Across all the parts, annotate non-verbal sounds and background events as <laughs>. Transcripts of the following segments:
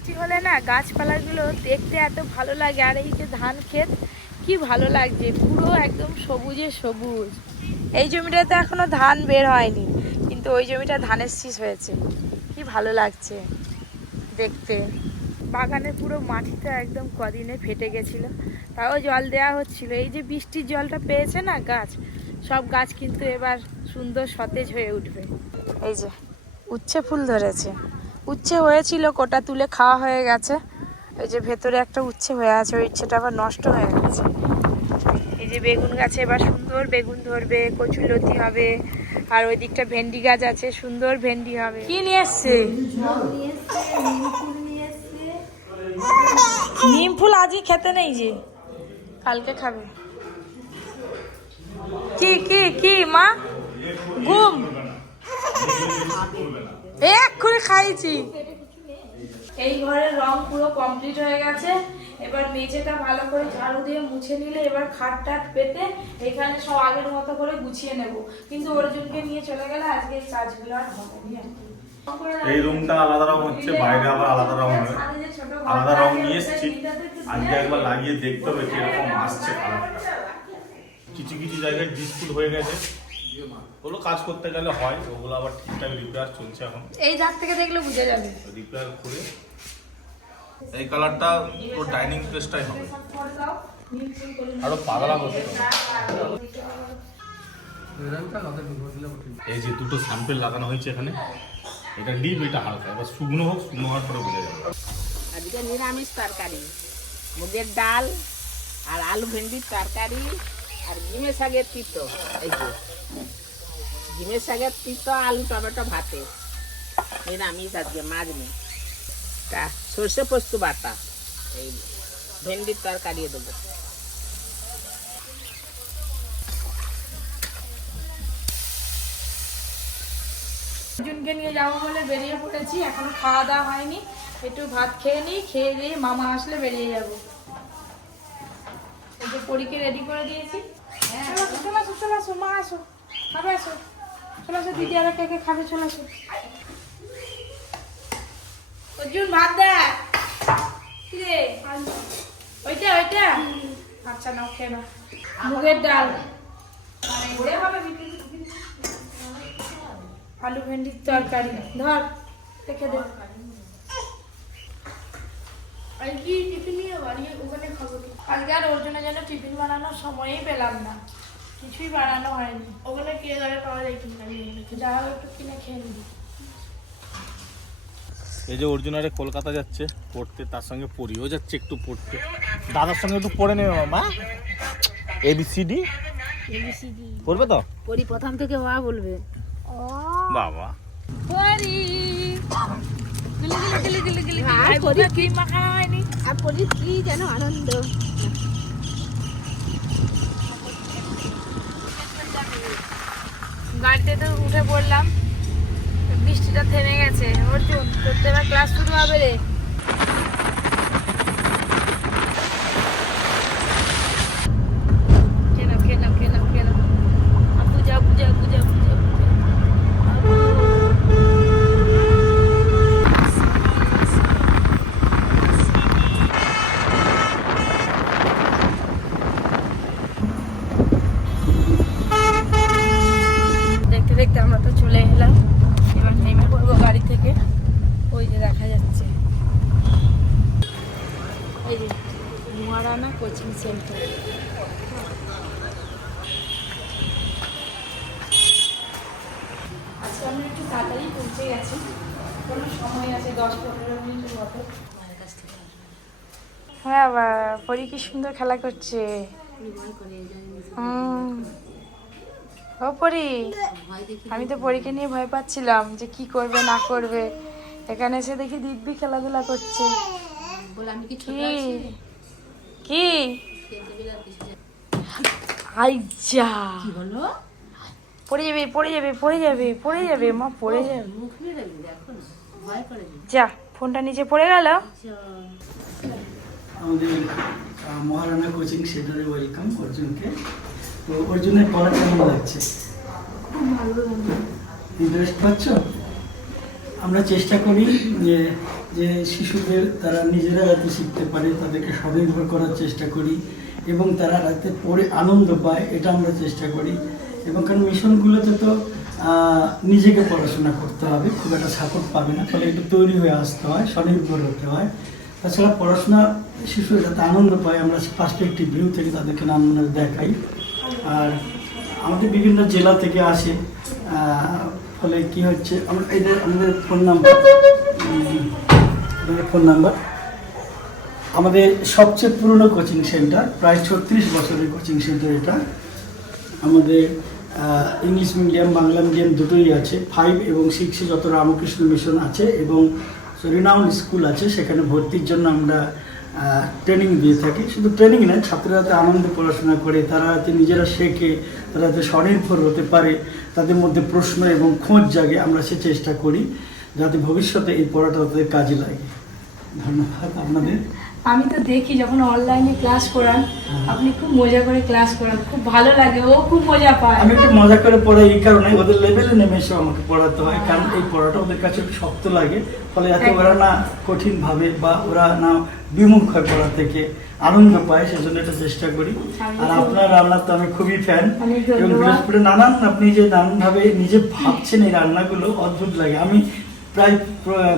বৃষ্টি হলে না গাছপালাগুলো দেখতে এত ভালো লাগে। আর এই যে ধান ক্ষেত, কি ভালো লাগছে। পুরো একদম সবুজে সবুজ। এই জমিটাতে এখনও ধান বের হয়নি, কিন্তু ওই জমিটা ধানের শীষ হয়েছে। কি ভালো লাগছে দেখতে। বাগানে পুরো মাটিটা একদম কদিনে ফেটে গেছিল, তাও জল দেওয়া হচ্ছিল। এই যে বৃষ্টির জলটা পেয়েছে না গাছ, সব গাছ কিন্তু এবার সুন্দর সতেজ হয়ে উঠবে। এই যে, উচ্ছে ফুল ধরেছে। উচ্ছে হয়েছিল কোটা তুলে খাওয়া হয়ে গেছে। ওই যে ভেতরে একটা উচ্ছে হয়ে আছে ওই উচ্ছেটা আবার নষ্ট হয়ে গেছে। এই যে বেগুন গাছে এবার সুন্দর বেগুন ধরবে কচুর লতি হবে আর ওই দিকটা ভেন্ডি গাছ আছে সুন্দর ভেন্ডি হবে। কি নিয়ে এসছে? নিম ফুল আজই খেতে নেই যে। কালকে খাবে। কি কি কি মা? ঘুম এক্ষুনি খাইছি। এই ঘরের রং পুরো কমপ্লিট হয়ে গেছে। এবার মেঝেটা ভালো করে ঝাড়ু দিয়ে মুছে নিলে এবার খাট টাট পেতে এখানে সব আগের মতো করে গুছিয়ে নেব। কিন্তু অর্জুনকে নিয়ে চলে গেলে আজকে এই কাজগুলো আর হবে না। এই রুমটা আলাদা রং হচ্ছে বাইরে আবার আলাদা রং হবে। আলাদা রং নিয়ে এসেছি আজকে একবার লাগিয়ে দেখতে হবে কীরকম আসছে কিছু কিছু জায়গায় ডিসপুট হয়ে গেছে। ওগুলো কাজ করতে গেলে হয় ওগুলো আবার ঠিকঠাক রিপেয়ার চলছে এখন। এই ধার থেকে দেখলে বুঝে যাবে। রিপেয়ার করে এই কালারটা পুরো ডাইনিং প্লেসটাই হবে। আরও পাগলা হতে এই যে দুটো স্যাম্পেল লাগানো হয়েছে এখানে এটা ডিপ এটা হালকা। এবার শুকনো হোক শুকনো হওয়ার পরে বোঝা যাবে। আজকে নিরামিষ তরকারি। মুগের ডাল আর আলু ভেন্ডির তরকারি আর ঘিমে শাকের তিতো। এই যে। ঘিমে শাকের তিতো আলু টমেটো ভাতে। নিরামিষ আজকে মাছ নেই। তা সর্ষে পোস্ত বাটা। এই ভেন্ডির তরকারি দেবো। অর্জুনকে নিয়ে যাব বলে বেরিয়ে পড়েছি এখনও খাওয়া দাওয়া হয়নি। একটু ভাত খেয়ে নিই খেয়ে দিয়ে মামা আসলে বেরিয়ে যাব। এই যে পরীকে রেডি করে দিয়েছি। চলে আসো, চলে আসো চলে আসো মা আসো। খাবে আসো। চলে আসো দিদি আর কে কে খাবে চলে আসো অর্জুন ভাত দে। কি রে? ওইটা ওইটা। আচ্ছা নাও খেয়ে নাও। মুগের ডাল। আলু ভেন্ডির তরকারি। ধর রেখে দে। আর কি টিফিন নিয়ে বাড়ি ওখানে খাব। আজকে আর ওর জন্য যেন টিফিন বানানোর সময়ই পেলাম না। কিছুই বানানো হয়নি। কে দাঁড়ে পাওয়া যায় কিনা যা হোক একটু কিনে খেয়ে নিবি এই যে অর্জুন আরে কলকাতা যাচ্ছে পড়তে তার সঙ্গে পড়িও যাচ্ছে একটু পড়তে দাদার সঙ্গে একটু পড়ে নেবে মা এবিসিডি এবিসিডি পড়বে তো পরি প্রথম থেকে ওয়া বলবে বাবা পরি গিলি গিলি গিলি গিলি আর গিলি পরি কি মাখানো হয়নি আর পরি কি যেন আনন্দ গাড়িতে তো উঠে পড়লাম। বৃষ্টিটা থেমে গেছে। অর্জুন তোর তো এবার ক্লাস শুরু হবে রে খেয়ে নাও, খেয়ে নাও, খেয়ে নাও, খেয়ে নাও। আর বুঝা, বুঝা, বুঝা, বুঝা, বুঝা। দেখতে দেখতে আমরা তো চলে এলাম এবার নেমে পড়ব গাড়ি থেকে ওই যে দেখা যাচ্ছে এই যে মুয়ারানা কোচিং সেন্টার। আজকে আমরা একটু তাড়াতাড়ি পৌঁছে গেছি। কোনো সময় আছে দশ পনেরো মিনিটের মতো। হ্যাঁ পরি কি সুন্দর খেলা করছে। হুম। ও পরি আমি তো পরীকে নিয়ে ভয় পাচ্ছিলাম যে কি করবে না করবে। এখানে এসে দেখি দিব্যি খেলাধুলা করছে। কি? কি আই যা কি হলো পড়ে যাবে পড়ে যাবে পড়ে যাবে পড়ে যাবে মা পড়ে যাবে। মুখ নিয়ে দেখো না ভয় করে যা ফোনটা নিচে পড়ে গেল। আমাদের মহারানা কোচিং সেন্টারে ওয়েলকাম অর্জুনকে। তো অর্জুনের পড়া কেমন লাগছে? ইন্টারেস্ট পাচ্ছ? আমরা চেষ্টা করি যে যে শিশুদের তারা নিজেরা যাতে শিখতে পারে তাদেরকে স্বনির্ভর করার চেষ্টা করি। এবং তারা রাতে পড়ে আনন্দ পায়, এটা আমরা চেষ্টা করি। এবং কারণ মিশনগুলোতে তো নিজেকে পড়াশোনা করতে হবে, খুব একটা সাপোর্ট পাবে না, ফলে একটু তৈরি হয়ে আসতে হয়, স্বনির্ভর হতে হয়। তাছাড়া পড়াশোনা শিশু যাতে আনন্দ পায়, আমরা পার্সপেক্টিভ ভিউ থেকে তাদেরকে আনন্দ দেখাই। আর আমাদের বিভিন্ন জেলা থেকে আসে ফলে কি হচ্ছে, আমরা এদের, আমাদের ফোন নাম্বার ফোন নাম্বার আমাদের সবচেয়ে পুরনো কোচিং সেন্টার প্রায় ছত্রিশ বছরের কোচিং সেন্টার এটা। আমাদের ইংলিশ মিডিয়াম বাংলা মিডিয়াম দুটোই আছে। ফাইভ এবং সিক্সে যত রামকৃষ্ণ মিশন আছে এবং রিনাউন্ড স্কুল আছে, সেখানে ভর্তির জন্য আমরা ট্রেনিং দিয়ে থাকি। শুধু ট্রেনিং নয় ছাত্ররা যাতে আনন্দে পড়াশোনা করে, তারা যাতে নিজেরা শেখে, তারা যাতে স্বনির্ভর হতে পারে, তাদের মধ্যে প্রশ্ন এবং খোঁজ জাগে, আমরা সে চেষ্টা করি, যাতে ভবিষ্যতে এই পড়াটা তাদের কাজে লাগে। ধন্যবাদ আপনাদের। আমি তো দেখি যখন অনলাইনে ক্লাস করান আপনি খুব মজা করে ক্লাস করান খুব ভালো লাগে ও খুব মজা পায়। আমি একটু মজা করে পড়াই এই কারণে ওদের লেভেলে নেমে এসে আমাকে পড়াতে হয় কারণ এই পড়াটা ওদের কাছে একটু শক্ত লাগে ফলে যাতে ওরা না কঠিন ভাবে বা ওরা না বিমুখ হয় পড়া থেকে আনন্দ পায় সেজন্য এটা চেষ্টা করি। আর আপনার রান্নার তো আমি খুবই ফ্যান এবং বিশেষ করে নানান আপনি যে নানানভাবে নিজে ভাবছেন এই রান্নাগুলো অদ্ভুত লাগে। আমি প্রায়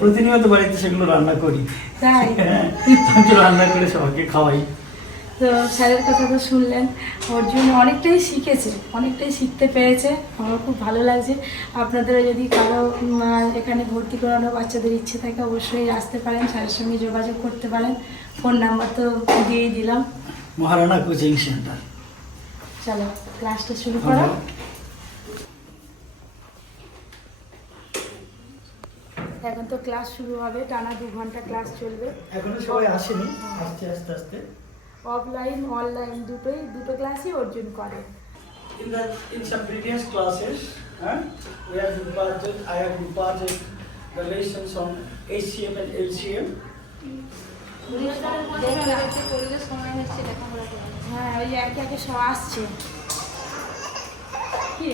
প্রতিনিয়ত বাড়িতে সেগুলো রান্না করি। তাই? হ্যাঁ রান্না করে সবাইকে খাওয়াই। তো স্যারের কথা তো শুনলেন। ওর জন্য অনেকটাই শিখেছে অনেকটাই শিখতে পেরেছে। আমার খুব ভালো লাগছে। আপনাদের যদি কারও এখানে ভর্তি করানো বাচ্চাদের ইচ্ছে থাকে অবশ্যই আসতে পারেন স্যারের সঙ্গে যোগাযোগ করতে পারেন। ফোন নাম্বার তো দিয়েই দিলাম। Maharana coaching centre. চলো ক্লাসটা শুরু করো। এখন তো ক্লাস শুরু হবে টানা দু ঘণ্টা ক্লাস চলবে। এখনও সবাই আসেনি? আসছে আস্তে আস্তে? অফলাইন অনলাইন দুটোই দুটো ক্লাসই অর্জন করে। In the in some previous classes, huh, we have reported, I have reported the lessons on ACM and LCM. হ্যাঁ ওই যে একে একে সব আসছে। কি?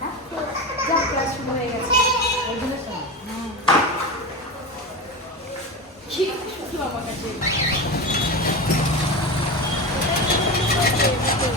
হ্যাঁ? যা ক্লাস শুরু হয়ে গেছে। কি শুধু আমার কাছে? ভয় পেয়ে-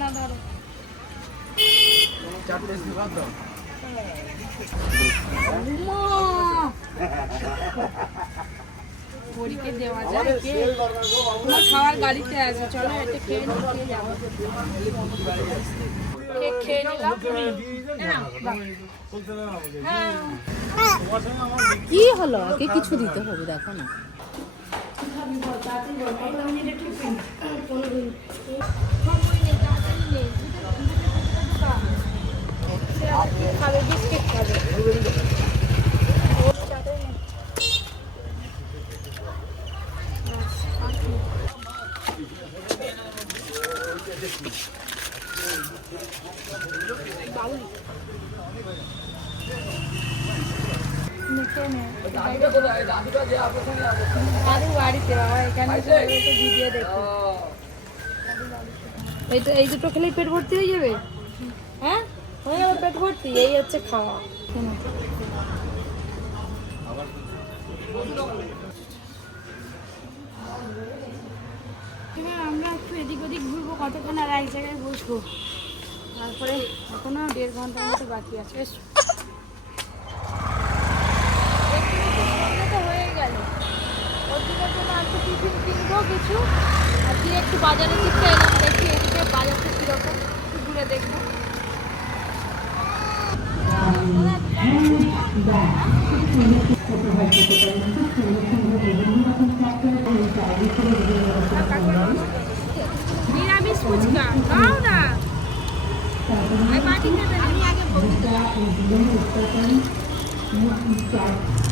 না ধরো। বড়িকে দেওয়া যায়। কে তোমার খাওয়ার গাড়িতে আছে চলো এটা খেয়ে নিই, খেয়ে যাব। কেক খেয়ে নিলাম। নাও, বাহ। কি হলো? ওকে কিছু দিতে হবে দেখো না। খাবে? বিস্কিট খাবে মুখে নে। দাদু বাড়িতে বাবা এখানে ভিডিও দেখো এই তো এই দুটো খেলেই পেট ভর্তি হয়ে যাবে? হ্যাঁ? হয়ে যাবে পেট ভর্তি এই হচ্ছে খাওয়া। আমরা একটু এদিক ওদিক ঘুরবো কতক্ষণ আর এক জায়গায় বসবো। তারপরে এখনও দেড় ঘণ্টার মতো বাকি আছে এসো। একটু তো হয়ে গেল ওর দিনের জন্য একটু টিফিন কিনবো কিছু। আর দিয়ে একটু বাজারে দিকটা এলাম নিরামিষ ফুচকা খাও না। আমি আগে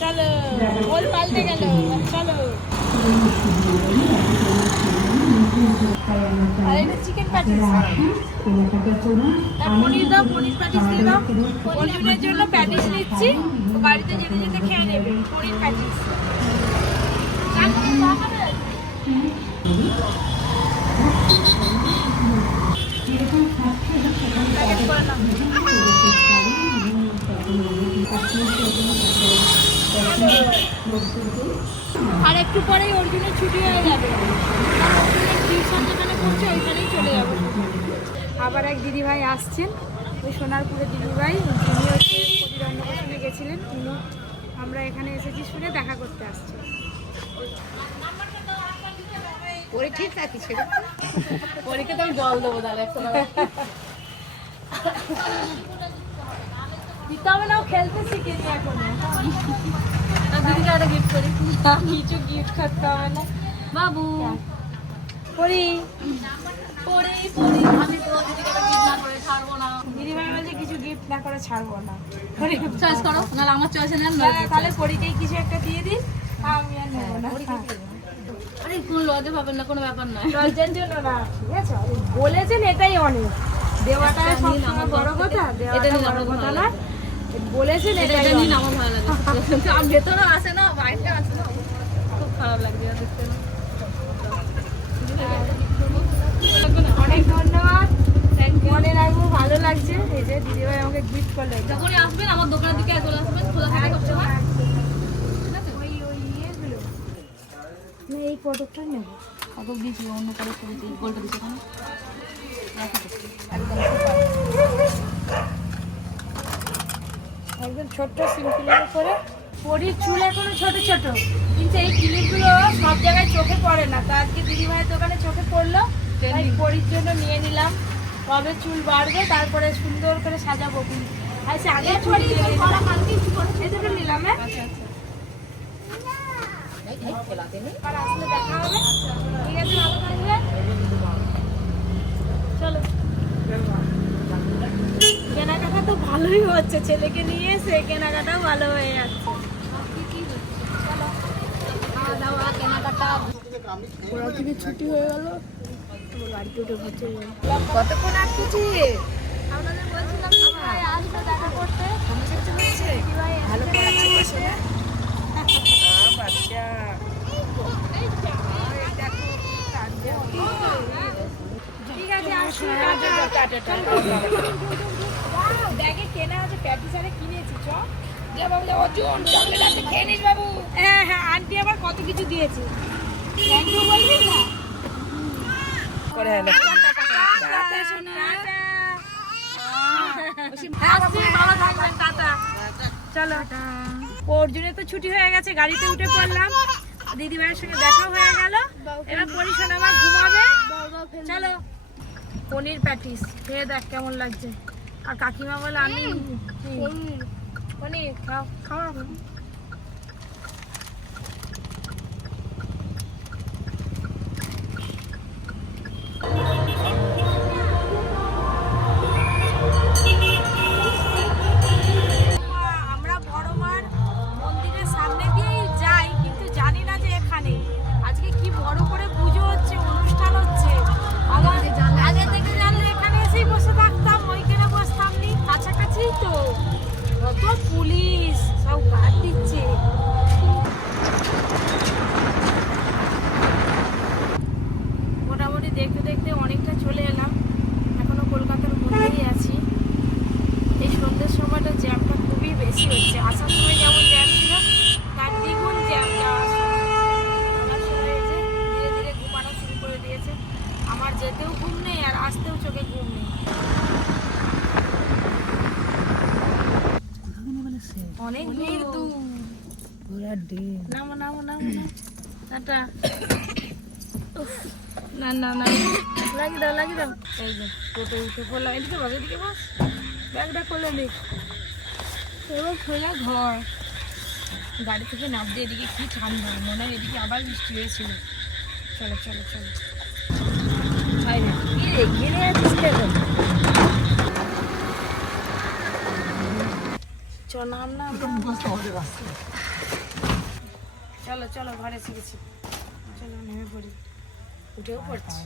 চলো চলো পাল্টে গেল, চলো। আর, এটা জন্য প্যাটিস নিচ্ছি। বাড়িতে যেতে খেয়ে নেবে প্যাটিস একটু পরেই অর্জুনের ছুটি হয়ে যাবে। আর অর্জুনের টিউশন যেখানে পড়ছে ওইখানেই চলে যাবে। আবার এক দিদিভাই আসছেন ওই সোনারপুরের দিদিভাই যিনি হচ্ছে প্রতির অন্নপ্রাশনে গেছিলেন উনি আমরা এখানে এসেছি শুনে দেখা করতে আসছি পরি ঠিক থাকিস পরীকে তো আমি জল দেবো তাহলে এখন দিতে হবে না খেলতে শিখেনি এখনও। দিদিকে একটা গিফট করি। কিছু গিফট করতে হবে না। বাবু পরি পরি পরি আমি তো দিদিকে একটা গিফট না করে ছাড়বো না। দিদিভাই বলছে কিছু গিফট না করে ছাড়বো না। চয়েস করো আমার চয়েসে নেন না, তাহলে পরীকেই কিছু একটা দিয়ে দিস আমি আর নেব না। আরে কোনো লজে পাবেন না কোনো ব্যাপার নয়। লজ্জার জন্য না ঠিক আছে? বলেছেন এটাই অনেক। দেওয়াটা একটা সব বড় কথা দেওয়াটা বড় কথা না। বলেছেন এটা নিন অনেক। আমার ভালো লাগে <laughs> আর ভেতরে আসে না বাইরে আসে না। খুব খারাপ লাগছে দেখতে। অনেক ধন্যবাদ। মনে রাখব ভালো লাগছে। এই যে দিদিভাই আমাকে গিফট করল। যখনই আসবেন আমার দোকানের দিকে চলে আসবেন খোলা থাকে সবসময় না এই পদকটা নেব। কত দিয়েছি অন্য কারও ছবি গোলটা দিচ্ছে ওখানে একদম ছোট্ট সিম্পলের উপরে। পরির চুল এখনও ছোট ছোট। কিন্তু এই ক্লিপগুলো সব জায়গায় চোখে পড়ে না। তো আজকে দিদিভাইয়ের দোকানে চোখে পড়ল। তাই পরির জন্য নিয়ে নিলাম। কবে চুল বাড়বে তারপরে সুন্দর করে সাজাবো। আচ্ছা আগে চুল নিলাম। হ্যাঁ? আর আসলে দেখা হবে। ঠিক আছে চলো। তো ভালোই হচ্ছে। ছেলেকে নিয়ে এসে কেনাকাটাও ভালো হয়ে যাচ্ছে। কেনাকাটা ওরা থেকে ছুটি হয়ে গেল। উঠে কতক্ষণ আটকেছি আপনাদের বলছিলাম দিদিভাই আসবে দেখা করতে ভালো পড়াচ্ছে বাচ্চা ঠিক আছে আসুন কেনা আছে প্যাটিস আরে কিনেছি চ। বাবু অর্জুন চকলেট আছে খেয়ে নিস বাবু। হ্যাঁ হ্যাঁ আন্টি আবার কত কিছু দিয়েছে। থ্যাংক ইউ বলবি না? করে হলো টাটা সোনা। আসছি ভালো থাকবেন টাটা। চলো। অর্জুনের তো ছুটি হয়ে গেছে গাড়িতে উঠে পড়লাম। দিদিভাইয়ের সঙ্গে দেখা হয়ে গেল। এবার পরিশোনা ঘুমাবে। চলো। পনির প্যাটিস খেয়ে দেখ কেমন লাগছে। আর কাকিমা বলে আমি পনির খাও খাও পুলিশ সব কাট দিচ্ছে। মোটামুটি দেখতে দেখতে অনেকটা চলে এলাম। এখনও কলকাতার মধ্যেই আছি। এই সন্ধ্যের সময়টা জ্যামটা খুবই বেশি হচ্ছে। আসার সময় যেমন জ্যাম ছিল তার দ্বিগুণ জ্যাম যাওয়ার সময় আমার সময় এই যে ধীরে ধীরে ঘুমানো শুরু করে দিয়েছে আমার যেতেও ঘুম নেই আর আসতেও চোখে ঘুম নেই অনেক ভিড় তো নামো নামো নামো না টাটা। না না না। লাগিয়ে দাও লাগিয়ে দাও। এই যে টোটো উঠে পড়লাম। এদিকে বস এদিকে বস। ব্যাগটা খুলে দিক এবার খোলা ঘর। গাড়ি থেকে নামতে এদিকে কি ঠান্ডা। মনে হয় এদিকে আবার বৃষ্টি হয়েছিল। চলো চলো চলো। হাই রে, কি রে ঘিরে আছিস কেন চ নাম না চলো চলো ঘরে শিখেছি চলো নেমে পড়ি। উঠেও পড়ছি।